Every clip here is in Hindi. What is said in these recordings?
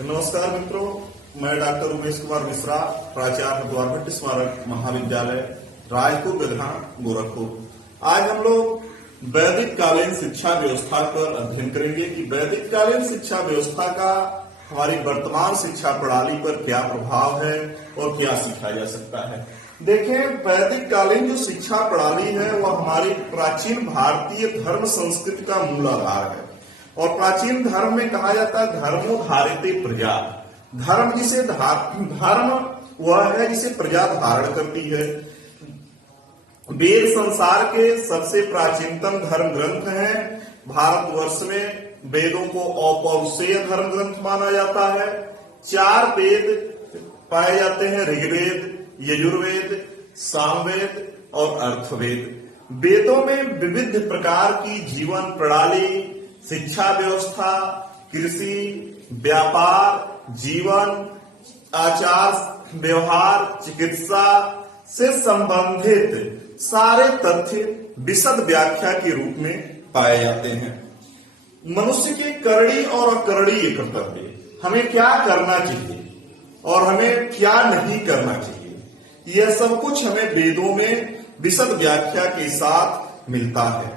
नमस्कार मित्रों, मैं डॉक्टर उमेश कुमार मिश्रा, प्राचार्य द्वारभट्ट स्मारक महाविद्यालय रायपुर गधान गोरखपुर। आज हम लोग वैदिक कालीन शिक्षा व्यवस्था पर अध्ययन करेंगे कि वैदिक कालीन शिक्षा व्यवस्था का हमारी वर्तमान शिक्षा प्रणाली पर क्या प्रभाव है और क्या सीखा जा सकता है। देखें, वैदिक कालीन जो शिक्षा प्रणाली है वह हमारी प्राचीन भारतीय धर्म संस्कृति का मूल आधार है। और प्राचीन धर्म में कहा जाता है धर्मो धारिते प्रजा। धर्म जिसे धर्म वह है जिसे प्रजा धारण करती है। वेद संसार के सबसे प्राचीनतम धर्म ग्रंथ हैं। भारतवर्ष में वेदों को अपौरुषेय धर्म ग्रंथ माना जाता है। 4 वेद पाए जाते हैं, ऋग्वेद, यजुर्वेद, सामवेद और अर्थवेद। वेदों में विविध प्रकार की जीवन प्रणाली, शिक्षा व्यवस्था, कृषि, व्यापार, जीवन, आचार व्यवहार, चिकित्सा से संबंधित सारे तथ्य विशद व्याख्या के रूप में पाए जाते हैं। मनुष्य के करणी और अकरणीय कर्तव्य, हमें क्या करना चाहिए और हमें क्या नहीं करना चाहिए, यह सब कुछ हमें वेदों में विशद व्याख्या के साथ मिलता है।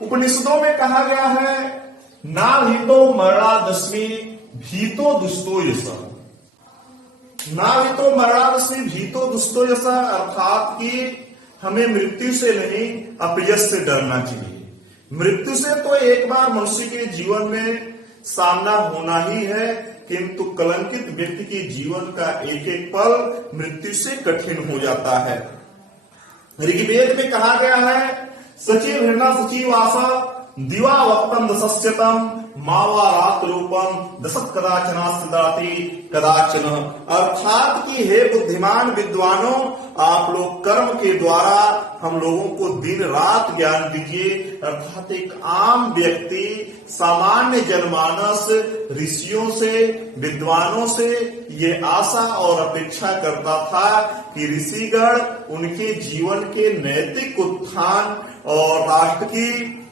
उपनिषदों में कहा गया है ना भीतो मरणादस्मि भीतो दुष्टो यसा। ना भीतो मरणादस्मि भीतो दुष्टो यसा, अर्थात कि हमें मृत्यु से नहीं अपयश से डरना चाहिए। मृत्यु से तो एक बार मनुष्य के जीवन में सामना होना ही है, किंतु कलंकित व्यक्ति के जीवन का एक एक पल मृत्यु से कठिन हो जाता है। ऋग्वेद में कहा गया है सचिव हृणा सचिवासा दिवा वक्तम दशस्यतम मावा रात रूपम दशत कदाचनास्ति कदाचन। अर्थात कि हे बुद्धिमान विद्वानों, आप लोग कर्म के द्वारा हम लोगों को दिन रात ज्ञान दीजिए। अर्थात एक आम व्यक्ति, सामान्य जनमानस ऋषियों से, विद्वानों से ये आशा और अपेक्षा करता था कि ऋषिगण उनके जीवन के नैतिक उत्थान और राष्ट्र की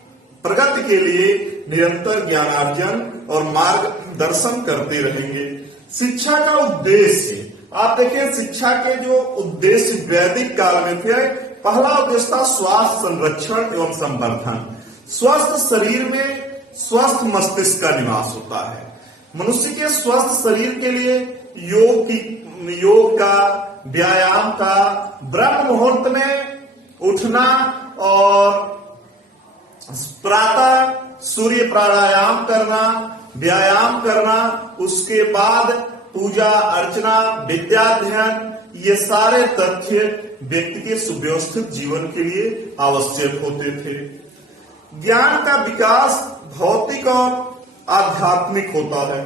प्रगति के लिए निरंतर ज्ञानार्जन और मार्गदर्शन करते रहेंगे। शिक्षा का उद्देश्य, आप देखिए शिक्षा के जो उद्देश्य वैदिक काल में थे, पहला उद्देश्य था स्वास्थ्य संरक्षण एवं संवर्धन। स्वस्थ शरीर में स्वस्थ मस्तिष्क का निवास होता है। मनुष्य के स्वस्थ शरीर के लिए योग का, व्यायाम का, ब्रह्म मुहूर्त में उठना और प्रातः सूर्य प्राणायाम करना, व्यायाम करना, उसके बाद पूजा अर्चना, विद्याध्ययन, ये सारे तथ्य व्यक्ति के सुव्यवस्थित जीवन के लिए आवश्यक होते थे। ज्ञान का विकास भौतिक और आध्यात्मिक होता है।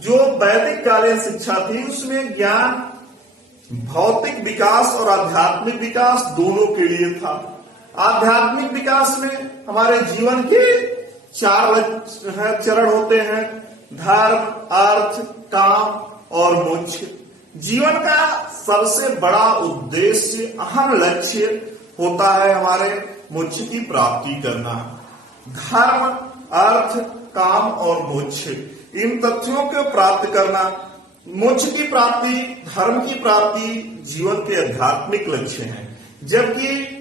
जो वैदिक कालीन शिक्षा थी उसमें ज्ञान भौतिक विकास और आध्यात्मिक विकास दोनों के लिए था। आध्यात्मिक विकास में हमारे जीवन के 4 चरण होते हैं, धर्म, अर्थ, काम और मोक्ष। जीवन का सबसे बड़ा उद्देश्य, अहम लक्ष्य होता है हमारे मोक्ष की प्राप्ति करना। धर्म, अर्थ, काम और मोक्ष, इन तथ्यों को प्राप्त करना, मोक्ष की प्राप्ति, धर्म की प्राप्ति जीवन के आध्यात्मिक लक्ष्य हैं। जबकि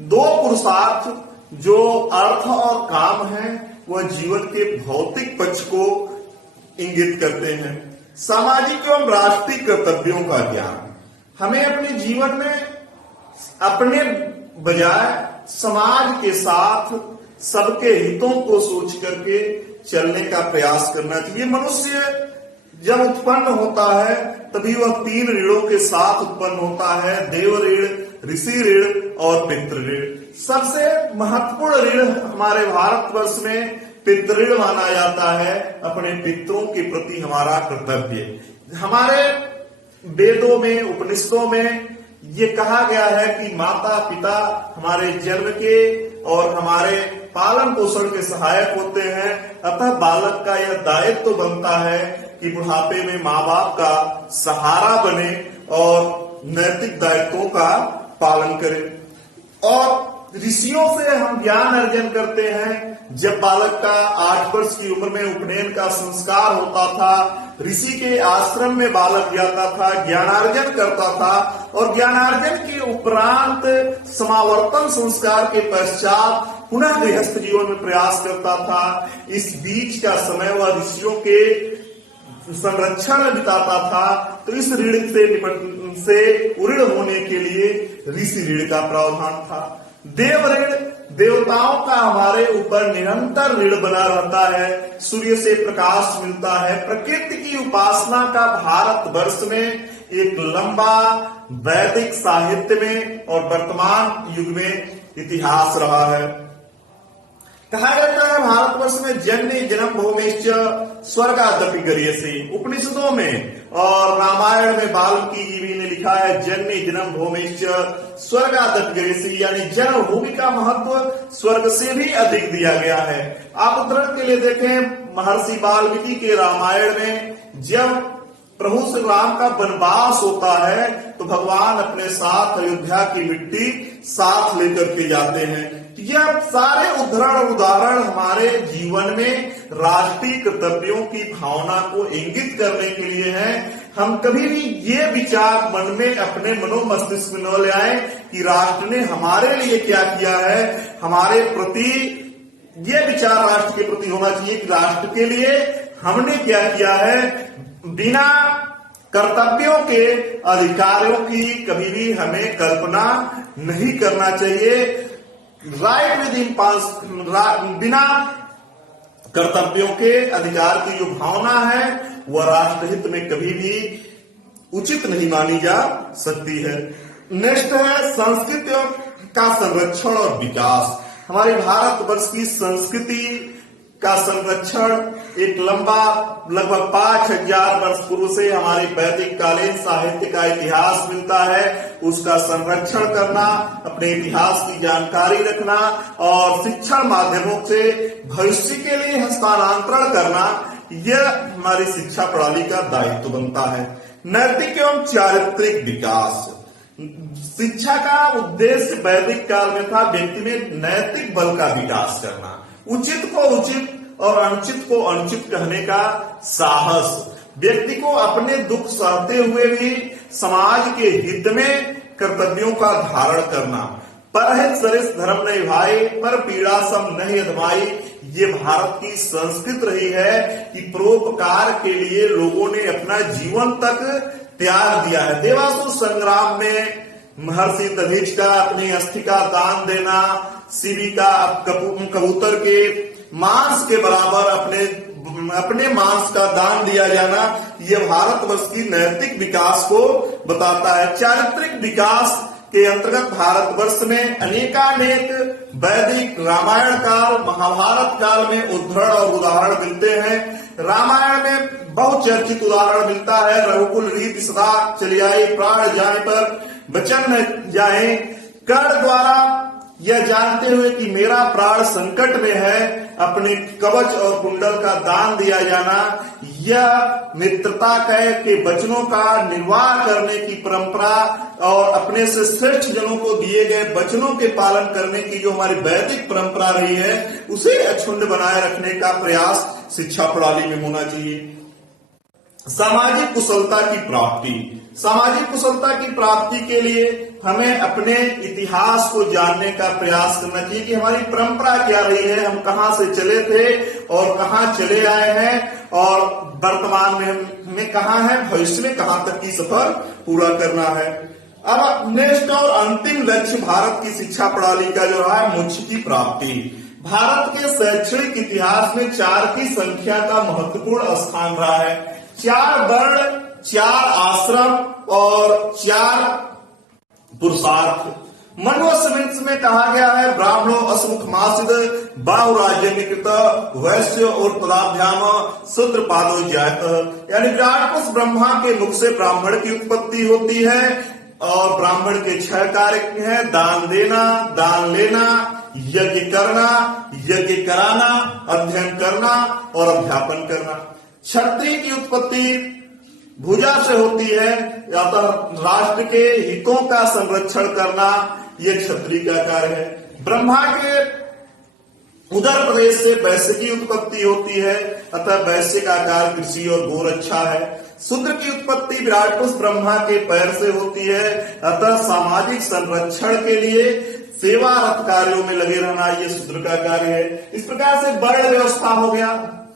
2 पुरुषार्थ जो अर्थ और काम है वह जीवन के भौतिक पक्ष को इंगित करते हैं। सामाजिक एवं राष्ट्रीय कर्तव्यों का ज्ञान, हमें अपने जीवन में अपने बजाय समाज के साथ सबके हितों को सोच करके चलने का प्रयास करना चाहिए। मनुष्य जब उत्पन्न होता है तभी वह 3 ऋणों के साथ उत्पन्न होता है, देव ऋण, ऋषि ऋण और पितृ ऋण। सबसे महत्वपूर्ण ऋण हमारे भारतवर्ष में पितृ माना जाता है। अपने पितरों के प्रति हमारा कर्तव्य। हमारे वेदों में, उपनिषदों में ये कहा गया है कि माता पिता हमारे जन्म के और हमारे पालन पोषण के सहायक होते हैं। अतः बालक का यह दायित्व तो बनता है कि बुढ़ापे में माँ बाप का सहारा बने और नैतिक दायित्वों का पालन करे। और ऋषियों से हम ज्ञान अर्जन करते हैं। जब बालक का 8 वर्ष की उम्र में उपनयन का संस्कार होता था, ऋषि के आश्रम में बालक जाता था, ज्ञानार्जन करता था और ज्ञानार्जन के उपरांत समावर्तन संस्कार के पश्चात पुनः गृहस्थ जीवन में प्रयास करता था। इस बीच का समय वह ऋषियों के संरक्षण बिताता था। तो इस ऋण से उऋण होने के लिए ऋषि ऋण का प्रावधान था। देव ऋण, देवताओं का हमारे ऊपर निरंतर ऋण बना रहता है। सूर्य से प्रकाश मिलता है। प्रकृति की उपासना का भारतवर्ष में एक लंबा वैदिक साहित्य में और वर्तमान युग में इतिहास रहा है। कहा जाता है भारतवर्ष में जन्य जन्म भूमिश्च स्वर्गादपि गरीयसी, उपनिषदों में और रामायण में वाल्मीकि जी ने लिखा है जन्य जन्म भूमिश्च स्वर्गादपि गरीयसी, यानी जन्मभूमि का महत्व स्वर्ग से भी अधिक दिया गया है। आप उदाहरण के लिए देखें, महर्षि वाल्मीकि के रामायण में जब प्रभु श्री राम का वनवास होता है तो भगवान अपने साथ अयोध्या की मिट्टी साथ लेकर के जाते हैं। यह सारे उदाहरण हमारे जीवन में राष्ट्रीय कर्तव्यों की भावना को इंगित करने के लिए है। हम कभी भी ये विचार मन में अपने मनोमस्तिष्क में न ले आए कि राष्ट्र ने हमारे लिए क्या किया है। हमारे प्रति ये विचार राष्ट्र के प्रति होना चाहिए कि राष्ट्र के लिए हमने क्या किया है। बिना कर्तव्यों के अधिकारों की कभी भी हमें कल्पना नहीं करना चाहिए। राइट विद इम्पास, बिना कर्तव्यों के अधिकार की जो भावना है वह राष्ट्रहित में कभी भी उचित नहीं मानी जा सकती है। नेक्स्ट है संस्कृति का संरक्षण और विकास। हमारे भारतवर्ष की संस्कृति का संरक्षण एक लंबा लगभग 5000 वर्ष पूर्व से हमारे वैदिक कालीन साहित्य का इतिहास मिलता है। उसका संरक्षण करना, अपने इतिहास की जानकारी रखना और शिक्षण माध्यमों से भविष्य के लिए हस्तांतरण करना, यह हमारी शिक्षा प्रणाली का दायित्व बनता है। नैतिक एवं चारित्रिक विकास, शिक्षा का उद्देश्य वैदिक काल में था व्यक्ति में नैतिक बल का विकास करना, उचित को उचित और अनुचित को अनुचित कहने का साहस, व्यक्ति को अपने दुख सहते हुए भी समाज के हित में कर्तव्यों का धारण करना। परहित सरिस धर्म नहीं भाई, पर पीड़ा सम नहीं अधमाई, ये भारत की संस्कृति रही है कि परोपकार के लिए लोगों ने अपना जीवन तक त्याग दिया है। देवासुर संग्राम में महर्षि दधीच का अपनी अस्थि का दान देना, शिवी का कबूतर के मांस के बराबर अपने मांस का दान दिया जाना, यह भारतवर्ष की नैतिक विकास को बताता है। चारित्रिक विकास के अंतर्गत भारतवर्ष में अनेकानेक वैदिक रामायण काल, महाभारत काल में उद्धरण और उदाहरण मिलते हैं। रामायण में बहुचर्चित उदाहरण मिलता है, रघुकुल रीति सदा चली आई, प्राण जाए पर वचन न जाए। कर्ण द्वारा यह जानते हुए कि मेरा प्राण संकट में है, अपने कवच और कुंडल का दान दिया जाना, यह मित्रता के वचनों का निर्वाह करने की परंपरा और अपने से श्रेष्ठ जनों को दिए गए वचनों के पालन करने की जो हमारी वैदिक परंपरा रही है, उसे अक्षुण्ण बनाए रखने का प्रयास शिक्षा प्रणाली में होना चाहिए। सामाजिक कुशलता की प्राप्ति, सामाजिक कुशलता की प्राप्ति के लिए हमें अपने इतिहास को जानने का प्रयास करना चाहिए कि हमारी परंपरा क्या रही है, हम कहां से चले थे और कहां चले आए हैं और वर्तमान में हमें कहां है, भविष्य में कहां तक की सफर पूरा करना है। अब नेक्स्ट और अंतिम लक्ष्य भारत की शिक्षा प्रणाली का जो रहा है, मोक्ष की प्राप्ति। भारत के शैक्षणिक इतिहास में 4 की संख्या का महत्वपूर्ण स्थान रहा है। 4 वर्ण, 4 आश्रम और 4 पुरुषार्थ। मनुस्मृति में कहा गया है, ब्राह्मणों असमुख मासिद बाहुराज्य निकृत वैश्य और पदाभ्याम शूद्र पादो जायत, यानी विराट पुरुष ब्रह्मा के मुख से ब्राह्मण की उत्पत्ति होती है और ब्राह्मण के 6 कार्य हैं: दान देना, दान लेना, यज्ञ करना, यज्ञ कराना, अध्ययन करना और अध्यापन करना। क्षत्रिय की उत्पत्ति भुजा से होती है, अतः राष्ट्र के हितों का संरक्षण करना यह क्षत्रिय का कार्य है। ब्रह्मा के उदर प्रदेश से वैश्य की उत्पत्ति होती है, अतः वैश्य का कार्य कृषि और गोरक्षा है। शूद्र की उत्पत्ति विराट पुरुष ब्रह्मा के पैर से होती है, अतः सामाजिक संरक्षण के लिए सेवारत कार्यों में लगे रहना ये शूद्र का कार्य है। इस प्रकार से वर्ण व्यवस्था हो गया।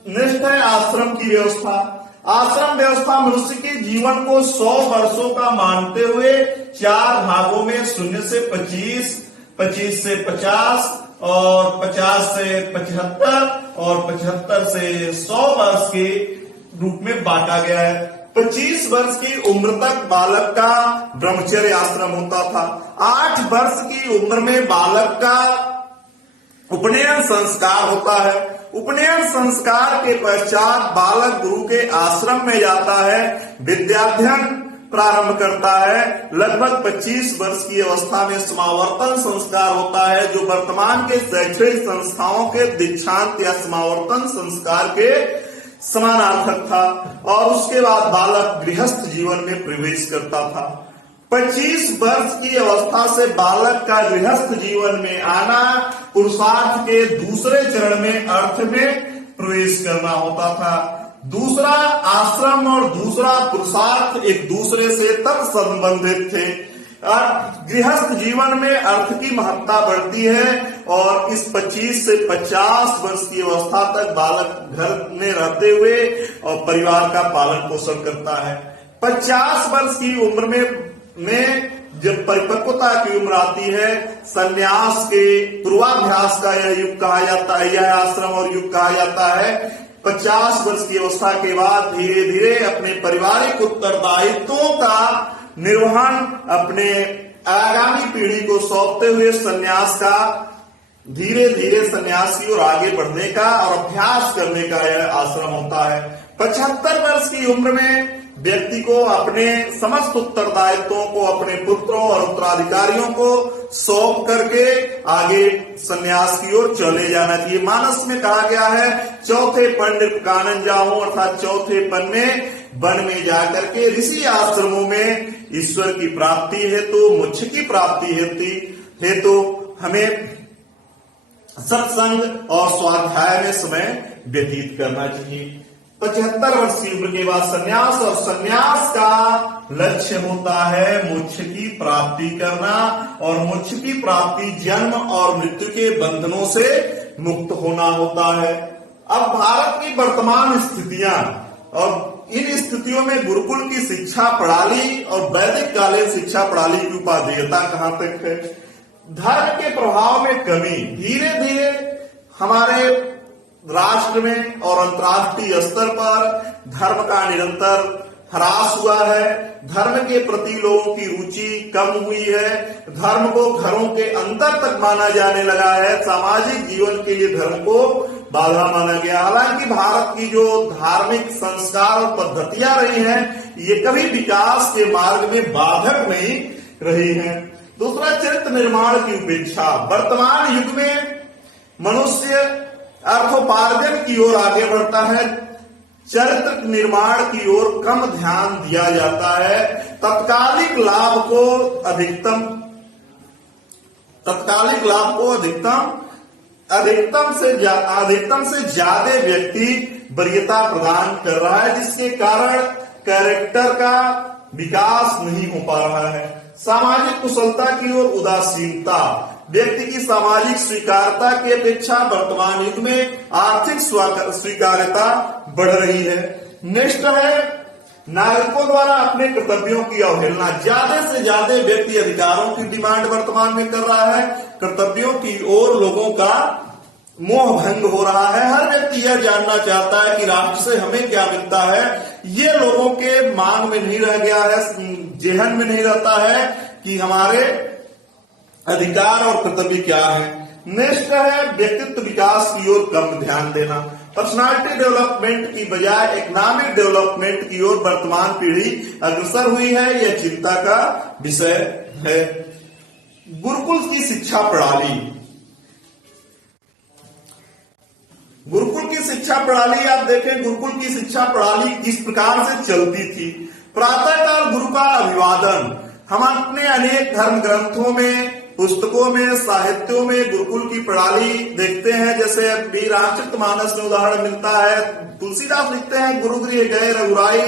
नेक्स्ट है आश्रम की व्यवस्था। आश्रम व्यवस्था मनुष्य के जीवन को 100 वर्षों का मानते हुए 4 भागों में 0 से 25, 25 से 50 और 50 से 75 और 75 से 100 वर्ष के रूप में बांटा गया है। 25 वर्ष की उम्र तक बालक का ब्रह्मचर्य आश्रम होता था। 8 वर्ष की उम्र में बालक का उपनयन संस्कार होता है। उपनयन संस्कार के पश्चात बालक गुरु के आश्रम में जाता है, विद्याध्ययन प्रारंभ करता है। लगभग 25 वर्ष की अवस्था में समावर्तन संस्कार होता है, जो वर्तमान के शैक्षणिक संस्थाओं के दीक्षांत या समावर्तन संस्कार के समानार्थक था। और उसके बाद बालक गृहस्थ जीवन में प्रवेश करता था। 25 वर्ष की अवस्था से बालक का गृहस्थ जीवन में आना पुरुषार्थ के दूसरे चरण में अर्थ में प्रवेश करना होता था। दूसरा आश्रम और दूसरा पुरुषार्थ एक दूसरे से तब संबंधित थे। गृहस्थ जीवन में अर्थ की महत्ता बढ़ती है और इस 25 से 50 वर्ष की अवस्था तक बालक घर में रहते हुए और परिवार का पालन पोषण करता है। 50 वर्ष की उम्र में जब परिपक्वता की उम्र आती है, संन्यास के पूर्वाभ्यास का यह युग कहा जाता है, यह आश्रम और युग कहा जाता है। 50 वर्ष की अवस्था के बाद धीरे धीरे अपने पारिवारिक उत्तरदायित्वों का निर्वहन अपने आगामी पीढ़ी को सौंपते हुए संन्यास का धीरे धीरे संन्यास की ओर आगे बढ़ने का और अभ्यास करने का यह आश्रम होता है। 75 वर्ष की उम्र में व्यक्ति को अपने समस्त उत्तरदायित्वों को अपने पुत्रों और उत्तराधिकारियों को सौंप करके आगे संन्यास की ओर चले जाना चाहिए। मानस में कहा गया है, चौथे पन नृपकानन जाऊं, अर्थात चौथे पन में वन में जाकर के ऋषि आश्रमों में ईश्वर की प्राप्ति हेतु, मोक्ष की प्राप्ति हेतु हमें सत्संग और स्वाध्याय में समय व्यतीत करना चाहिए। 75 वर्ष की उम्र के बाद संन्यास, और संन्यास का लक्ष्य होता है मोक्ष की प्राप्ति करना, और मोक्ष की प्राप्ति जन्म और मृत्यु के बंधनों से मुक्त होना होता है। अब भारत की वर्तमान स्थितियां और इन स्थितियों में गुरुकुल की शिक्षा प्रणाली और वैदिक कालीन शिक्षा प्रणाली की उपादेयता कहां तक है? धर्म के प्रभाव में कमी धीरे धीरे हमारे राष्ट्र में और अंतर्राष्ट्रीय स्तर पर धर्म का निरंतर ह्रास हुआ है। धर्म के प्रति लोगों की रुचि कम हुई है। धर्म को घरों के अंदर तक माना जाने लगा है। सामाजिक जीवन के लिए धर्म को बाधा माना गया। हालांकि भारत की जो धार्मिक संस्कार और पद्धतियां रही हैं, ये कभी विकास के मार्ग में बाधक नहीं रही हैं। दूसरा, चरित्र निर्माण की उपेक्षा। वर्तमान युग में मनुष्य अर्थोपार्जन की ओर आगे बढ़ता है, चरित्र निर्माण की ओर कम ध्यान दिया जाता है। तात्कालिक लाभ को अधिकतम से ज्यादा व्यक्ति वरीयता प्रदान कर रहा है, जिसके कारण कैरेक्टर का विकास नहीं हो पा रहा है। सामाजिक कुशलता की ओर उदासीनता। व्यक्ति की सामाजिक स्वीकार्यता की अपेक्षा वर्तमान युग में आर्थिक स्वीकार्यता बढ़ रही है। नेक्स्ट है नागरिकों द्वारा अपने कर्तव्यों की अवहेलना। ज्यादा से ज्यादा व्यक्ति अधिकारों की डिमांड वर्तमान में कर रहा है। कर्तव्यों की ओर लोगों का मोह भंग हो रहा है। हर व्यक्ति यह जानना चाहता है कि राष्ट्र से हमें क्या मिलता है। ये लोगों के मांग में नहीं रह गया है, जेहन में नहीं रहता है कि हमारे अधिकार और कर्तव्य क्या है। नेक्स्ट है व्यक्तित्व विकास की ओर कम ध्यान देना। पर्सनालिटी डेवलपमेंट की बजाय इकोनॉमिक डेवलपमेंट की ओर वर्तमान पीढ़ी अग्रसर हुई है, यह चिंता का विषय है। गुरुकुल की शिक्षा प्रणाली। गुरुकुल की शिक्षा प्रणाली आप देखें, गुरुकुल की शिक्षा प्रणाली किस प्रकार से चलती थी। प्रातःकाल गुरु का अभिवादन। हम अपने अनेक धर्म ग्रंथों में पुस्तकों में, साहित्यों में गुरुकुल की प्रणाली देखते हैं। जैसे बी रामचरितमानस में उदाहरण मिलता है। तुलसीदास लिखते हैं, गुरु गृह गए रघुराई,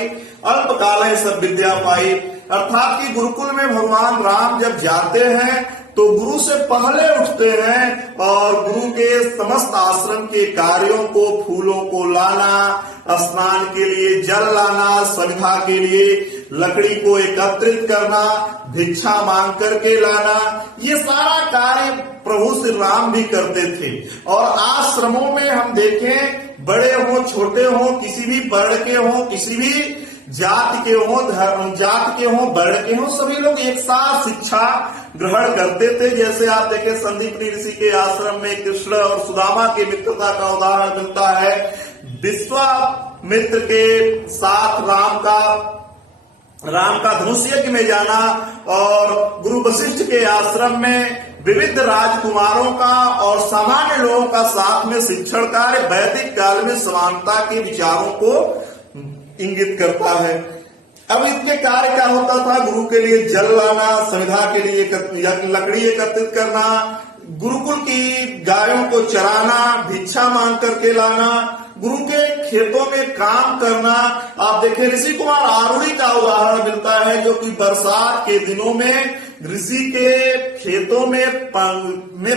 अल्पकाल सब विद्या पाई। अर्थात कि गुरुकुल में भगवान राम जब जाते हैं तो गुरु से पहले उठते हैं और गुरु के समस्त आश्रम के कार्यों को, फूलों को लाना, स्नान के लिए जल लाना, संध्या के लिए लकड़ी को एकत्रित करना, भिक्षा मांग करके लाना, ये सारा कार्य प्रभु श्री राम भी करते थे। और आश्रमों में हम देखें, बड़े हो, छोटे हो, किसी भी वर्ण के हो, किसी भी जाति के हो, धर्म जाति के हो, वर्ण के हो, सभी लोग एक साथ शिक्षा ग्रहण करते थे। जैसे आप देखें, संदीपनी ऋषि के आश्रम में कृष्ण और सुदामा की मित्रता का उदाहरण मिलता है। विश्वामित्र के साथ राम का धनुष यज्ञ में जाना और गुरु वशिष्ठ के आश्रम में विविध राजकुमारों का और सामान्य लोगों का साथ में शिक्षण कार्य वैदिक काल में समानता के विचारों को इंगित करता है। अब इनके कार्य क्या होता था? गुरु के लिए जल लाना, संध्या के लिए लकड़ी एकत्रित करना, गुरुकुल की गायों को चराना, भिक्षा मांग करके लाना, गुरु के खेतों में काम करना। आप देखें, ऋषि कुमार आरुणि का उदाहरण मिलता है, जो कि बरसात के दिनों में ऋषि के खेतों में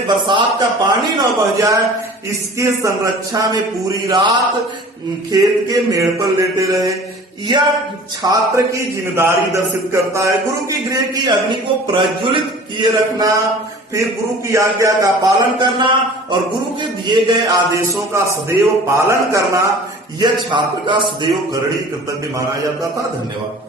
बरसात का पानी न बह जाए, इसके संरक्षा में पूरी रात खेत के मेड़ पर लेटे रहे। यह छात्र की जिम्मेदारी दर्शित करता है। गुरु की गृह की अग्नि को प्रज्वलित किए रखना, फिर गुरु की आज्ञा का पालन करना और गुरु के दिए गए आदेशों का सदैव पालन करना, यह छात्र का सदैव करणी कर्तव्य माना जाता था। धन्यवाद।